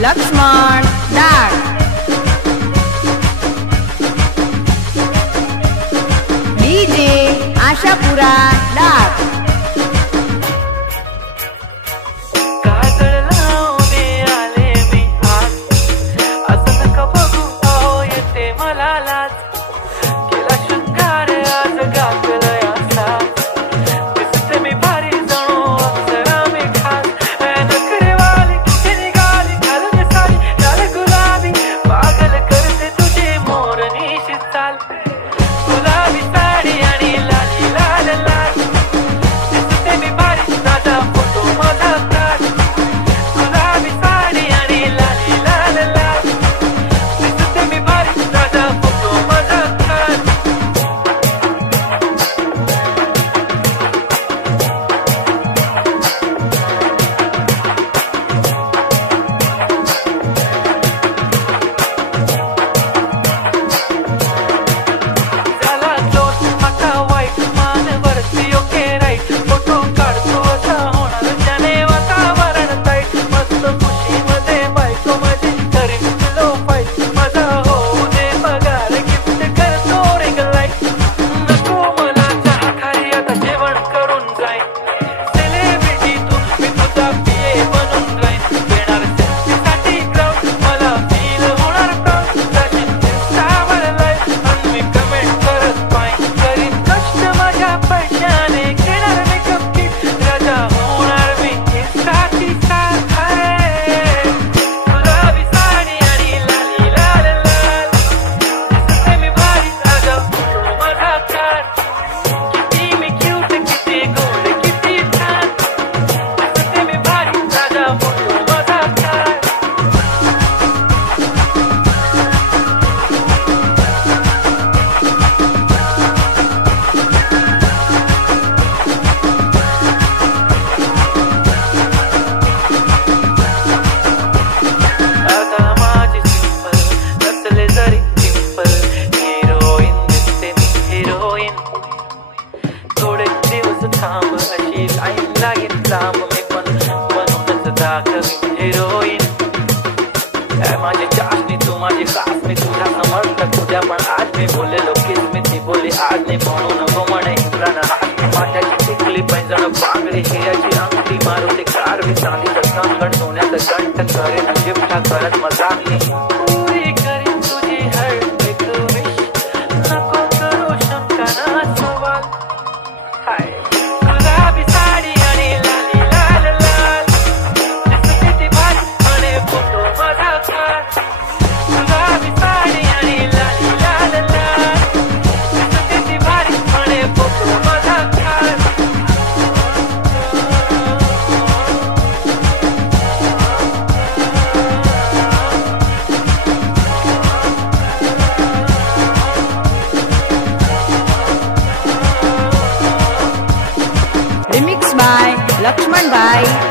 लक्ष्मण डाळ, डीजे आशापुरा डाळ। माझे चाशनी तू माझी खास मी तुझ्या समजलं तुझ्या पण आज मी बोललेलो किस मी ती बोली आज नाही म्हणू नको म्हणे इंद्रानं हात माझ्याची टिकली पैंजण बांगडी हिऱ्याची अंगठी मारुती कार मी चांदीचं कंगण सोन्याचं गंठ करेन जिवठा करत मजाक मी पुरी करीन तुझी हर एक विश नको करू शंका ना सवाल हाय गुलाबी साडी आणि लाली लाल लाल दिसते ती भारी म्हणे फोटो माझा काढ गुलाबी साडी आणि लाली लाल लाल दिसते ती भारी म्हणे फोटो माझा काढ रिमिक्स बाय लक्ष्मण भाई।